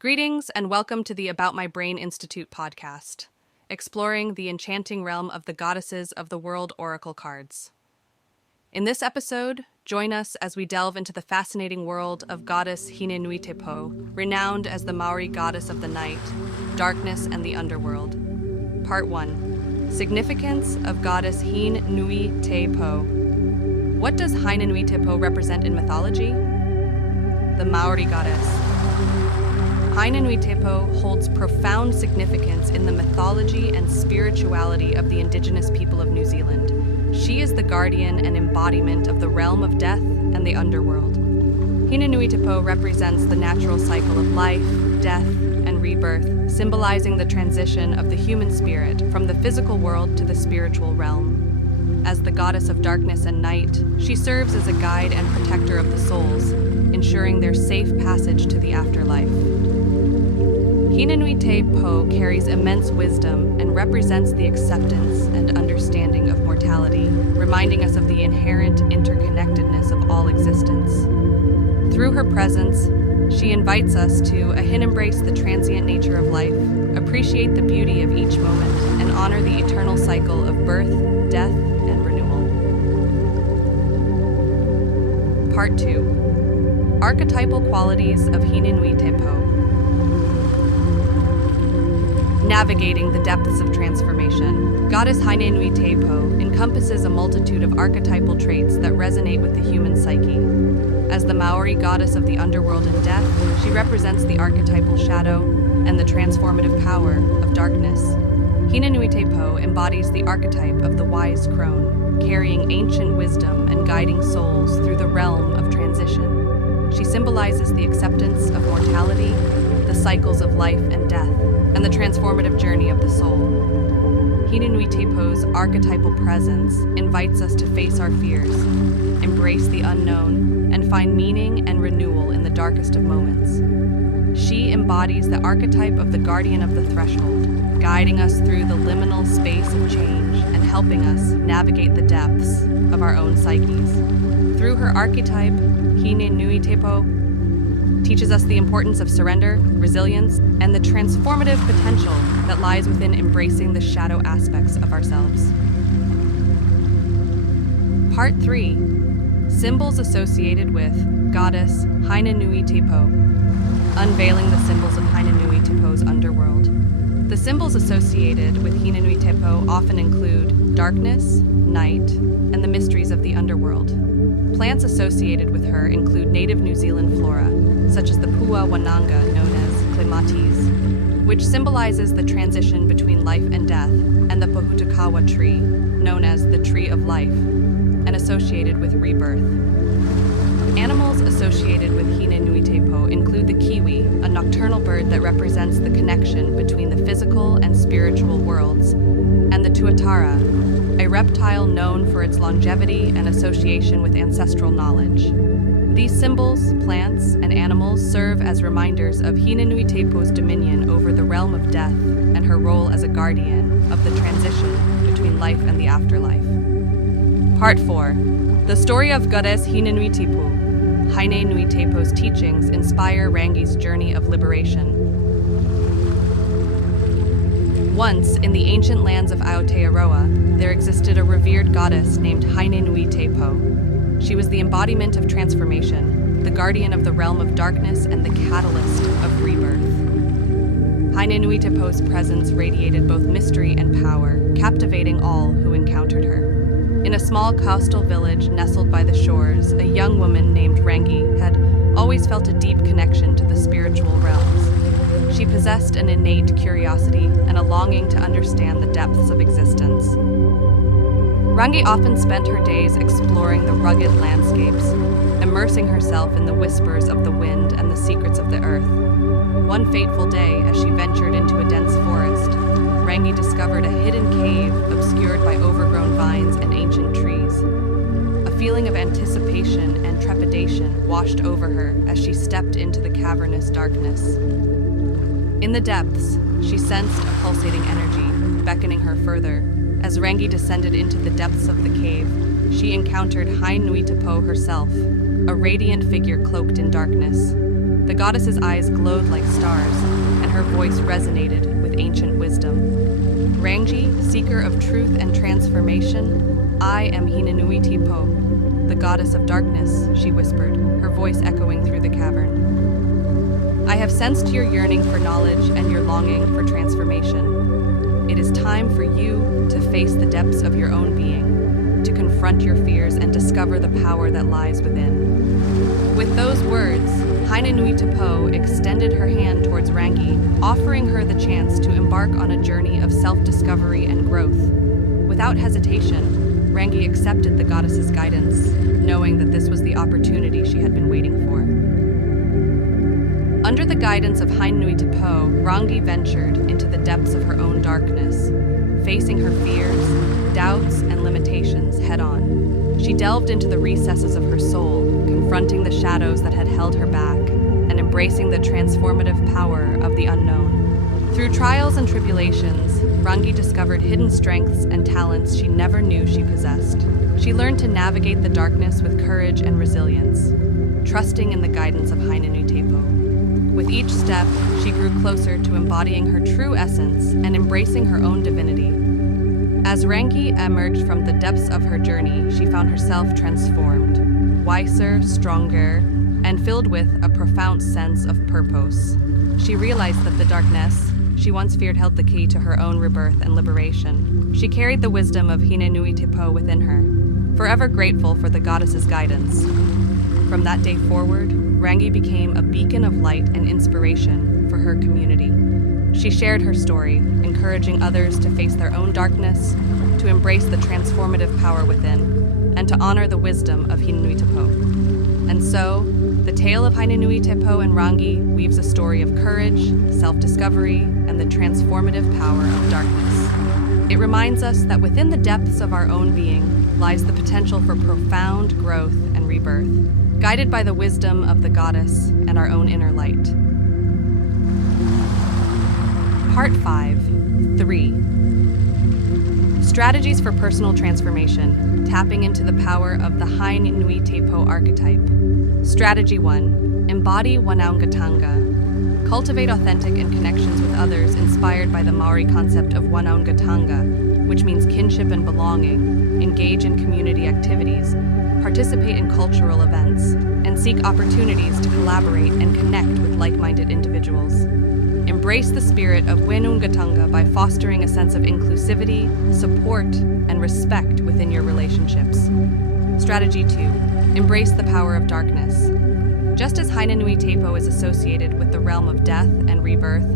Greetings and welcome to the About My Brain Institute podcast, exploring the enchanting realm of the goddesses of the world oracle cards. In this episode, join us as we delve into the fascinating world of goddess Hine-Nui-Te-Po, renowned as the Maori Goddess of the night, darkness, and the underworld. Part 1. Significance of goddess Hine-Nui-Te-Po. What does Hine-Nui-Te-Po represent in mythology? The Maori Goddess. Hine-Nui-Te-Po holds profound significance in the mythology and spirituality of the indigenous people of New Zealand. She is the guardian and embodiment of the realm of death and the underworld. Hine-Nui-Te-Po represents the natural cycle of life, death, and rebirth, symbolizing the transition of the human spirit from the physical world to the spiritual realm. As the goddess of darkness and night, she serves as a guide and protector of the souls, ensuring their safe passage to the afterlife. Hine-Nui-Te-Po carries immense wisdom and represents the acceptance and understanding of mortality, reminding us of the inherent interconnectedness of all existence. Through her presence, she invites us to embrace the transient nature of life, appreciate the beauty of each moment, and honor the eternal cycle of birth, death, and renewal. Part 2. Archetypal qualities of Hine-Nui-Te-Po. Navigating the depths of transformation. Goddess Hine-Nui-Te-Po encompasses a multitude of archetypal traits that resonate with the human psyche. As the Maori goddess of the underworld and death, she represents the archetypal shadow and the transformative power of darkness. Hine-Nui-Te-Po embodies the archetype of the wise crone, carrying ancient wisdom and guiding souls through the realm of transition. She symbolizes the acceptance of mortality, the cycles of life and death, and the transformative journey of the soul. Hine-Nui-Te-Po's archetypal presence invites us to face our fears, embrace the unknown, and find meaning and renewal in the darkest of moments. She embodies the archetype of the guardian of the threshold, guiding us through the liminal space of change and helping us navigate the depths of our own psyches. Through her archetype, Hine-Nui-Te-Po teaches us the importance of surrender, resilience, and the transformative potential that lies within embracing the shadow aspects of ourselves. Part 3. Symbols associated with goddess Hine-Nui-Te-Po. Unveiling the symbols of Hine-Nui-Te-Po's underworld. The symbols associated with Hine-Nui-Te-Po often include darkness, night, and the mysteries of the underworld. Plants associated with her include native New Zealand flora, such as the Pua Wananga known as clematis, which symbolizes the transition between life and death, and the Pohutakawa tree, known as the tree of life, and associated with rebirth. Animals associated with Hine-Nui-Te-Po include the kiwi, a nocturnal bird that represents the connection between the physical and spiritual worlds, and the tuatara, a reptile known for its longevity and association with ancestral knowledge. These symbols, plants, and animals serve as reminders of Hine-Nui-Te-Po's dominion over the realm of death and her role as a guardian of the transition between life and the afterlife. Part 4. The story of goddess Hine-Nui-Te-Po. Hine-Nui-Te-Po's teachings inspire Rangi's journey of liberation. Once, in the ancient lands of Aotearoa, there existed a revered goddess named Hine-Nui-Te-Po. She was the embodiment of transformation, the guardian of the realm of darkness, and the catalyst of rebirth. Hine-Nui-Te-Po's presence radiated both mystery and power, captivating all who encountered her. In a small coastal village nestled by the shores, a young woman named Rangi had always felt a deep connection to the spiritual realms. She possessed an innate curiosity and a longing to understand the depths of existence. Rangi often spent her days exploring the rugged landscapes, immersing herself in the whispers of the wind and the secrets of the earth. One fateful day, as she ventured into a dense forest, Rangi discovered a hidden cave obscured by overgrown vines and ancient trees. A feeling of anticipation and trepidation washed over her as she stepped into the cavernous darkness. In the depths, she sensed a pulsating energy, beckoning her further. As Rangi descended into the depths of the cave, she encountered Hine-Nui-Te-Po herself, a radiant figure cloaked in darkness. The goddess's eyes glowed like stars, and her voice resonated with ancient wisdom. Rangi, seeker of truth and transformation, I am Hine-Nui-Te-Po, the goddess of darkness, she whispered, her voice echoing through the cavern. I have sensed your yearning for knowledge and your longing for transformation. It is time for you to face the depths of your own being, to confront your fears and discover the power that lies within. With those words, Hine-Nui-Te-Po extended her hand towards Rangi, offering her the chance to embark on a journey of self-discovery and growth. Without hesitation, Rangi accepted the goddess's guidance, knowing that this was the opportunity she had been waiting for. Under the guidance of Hine-Nui-Te-Po, Rangi ventured into the depths of her own darkness, facing her fears, doubts, and limitations head-on. She delved into the recesses of her soul, confronting the shadows that had held her back, and embracing the transformative power of the unknown. Through trials and tribulations, Rangi discovered hidden strengths and talents she never knew she possessed. She learned to navigate the darkness with courage and resilience, trusting in the guidance of Hine-Nui-Te-Po. With each step, she grew closer to embodying her true essence and embracing her own divinity. As Rangi emerged from the depths of her journey, she found herself transformed, wiser, stronger, and filled with a profound sense of purpose. She realized that the darkness she once feared held the key to her own rebirth and liberation. She carried the wisdom of Hine-Nui-Te-Po within her, forever grateful for the goddess's guidance. From that day forward, Rangi became a beacon of light and inspiration for her community. She shared her story, encouraging others to face their own darkness, to embrace the transformative power within, and to honor the wisdom of Hine-Nui-Te-Po. And so, the tale of Hine-Nui-Te-Po and Rangi weaves a story of courage, self-discovery, and the transformative power of darkness. It reminds us that within the depths of our own being lies the potential for profound growth and rebirth, guided by the wisdom of the goddess and our own inner light. Part 5, 3. Strategies for personal transformation, tapping into the power of the Hine-Nui-Te-Po archetype. Strategy 1. Embody Wanaungatanga. Cultivate authentic and connections with others inspired by the Maori concept of Wanaungatanga, which means kinship and belonging. Engage in community activities, participate in cultural events, and seek opportunities to collaborate and connect with like-minded individuals. Embrace the spirit of Wanaungatanga by fostering a sense of inclusivity, support, and respect within your relationships. Strategy 2. Embrace the power of darkness. Just as Hine-Nui-Te-Po is associated with the realm of death and rebirth,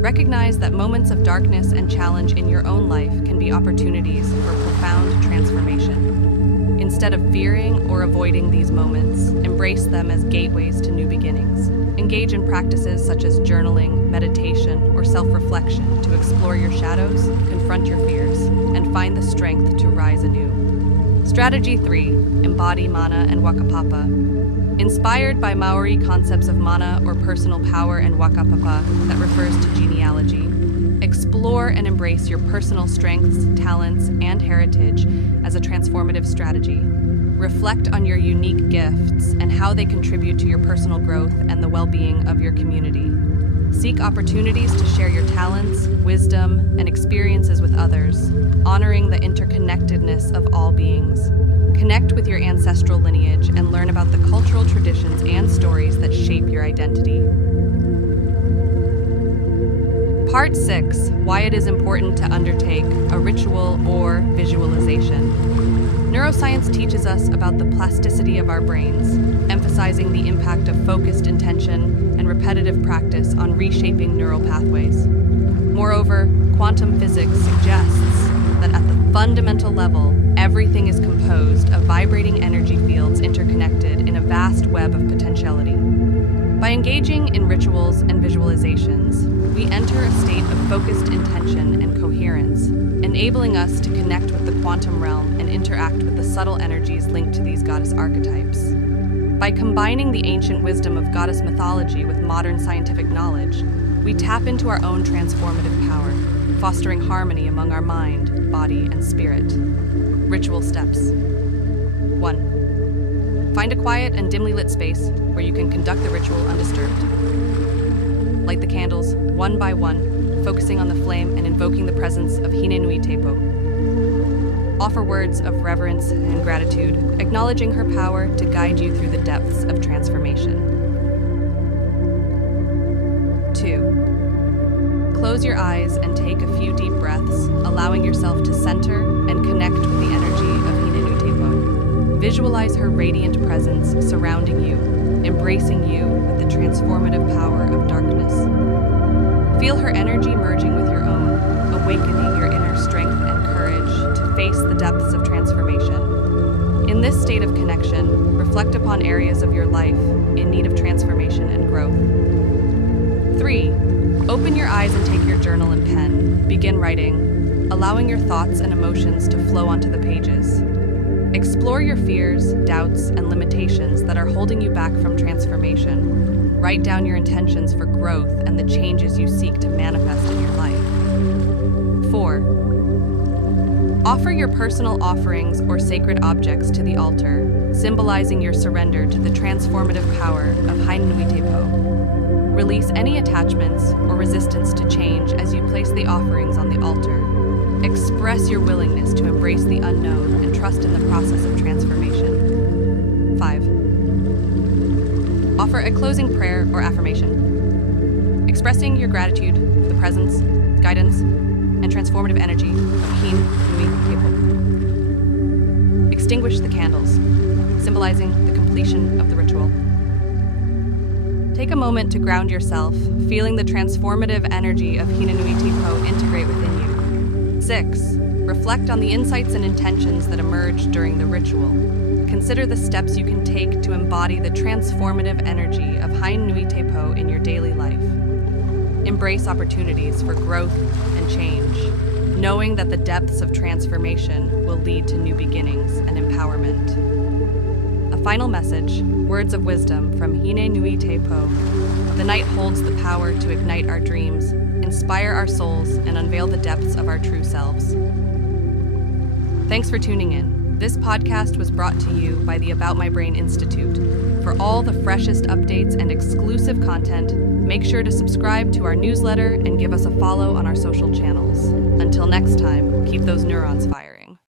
recognize that moments of darkness and challenge in your own life can be opportunities for profound transformation. Instead of fearing or avoiding these moments, embrace them as gateways to new beginnings. Engage in practices such as journaling, meditation, or self-reflection to explore your shadows, confront your fears, and find the strength to rise anew. Strategy 3. Embody mana and wakapapa. Inspired by Maori concepts of mana or personal power and wakapapa that refers to genealogy, explore and embrace your personal strengths, talents, and heritage as a transformative strategy. Reflect on your unique gifts and how they contribute to your personal growth and the well-being of your community. Seek opportunities to share your talents, wisdom, and experiences with others, honoring the interconnectedness of all beings. Connect with your ancestral lineage and learn about the cultural traditions and stories that shape your identity. Part 6. Why it is important to undertake a ritual or visualization. Neuroscience teaches us about the plasticity of our brains, emphasizing the impact of focused intention and repetitive practice on reshaping neural pathways. Moreover, quantum physics suggests that at the fundamental level, everything is composed of vibrating energy fields interconnected in a vast web of potentiality. By engaging in rituals and visualizations, we enter a state of focused intention and coherence, enabling us to connect with the quantum realm and interact with the subtle energies linked to these goddess archetypes. By combining the ancient wisdom of goddess mythology with modern scientific knowledge, we tap into our own transformative power, fostering harmony among our mind, body, and spirit. Ritual steps. 1. Find a quiet and dimly lit space where you can conduct the ritual undisturbed. Light the candles one by one, focusing on the flame and invoking the presence of Hine-Nui-Te-Po. Offer words of reverence and gratitude, acknowledging her power to guide you through the depths of transformation. 2. Close your eyes and take a few deep breaths, allowing yourself to center and connect with the energy of Hine-Nui-Te-Po. Visualize her radiant presence surrounding you, embracing you with the transformative power of darkness. Feel her energy merging with your own, awakening your inner strength and courage to face the depths of transformation. In this state of connection, reflect upon areas of your life in need of transformation and growth. 3. Open your eyes and take your journal and pen. Begin writing, allowing your thoughts and emotions to flow onto the pages. Explore your fears, doubts, and limitations that are holding you back from transformation. Write down your intentions for growth and the changes you seek to manifest in your life. 4. Offer your personal offerings or sacred objects to the altar, symbolizing your surrender to the transformative power of Hine-Nui-Te-Po. Release any attachments or resistance to change as you place the offerings on the altar. Express your willingness to embrace the unknown and trust in the process of transformation. 5. Offer a closing prayer or affirmation, expressing your gratitude for the presence, guidance, and transformative energy of Hine-Nui-Te-Po. Extinguish the candles, symbolizing the completion of the ritual. Take a moment to ground yourself, feeling the transformative energy of Hine-Nui-Te-Po integrate within you. 6. Reflect on the insights and intentions that emerge during the ritual. Consider the steps you can take to embody the transformative energy of Hine-Nui-Te-Po in your daily life. Embrace opportunities for growth and change, knowing that the depths of transformation will lead to new beginnings and empowerment. A final message, words of wisdom from Hine-Nui-Te-Po. The night holds the power to ignite our dreams, inspire our souls, and unveil the depths of our true selves. Thanks for tuning in. This podcast was brought to you by the About My Brain Institute. For all the freshest updates and exclusive content, make sure to subscribe to our newsletter and give us a follow on our social channels. Until next time, keep those neurons firing.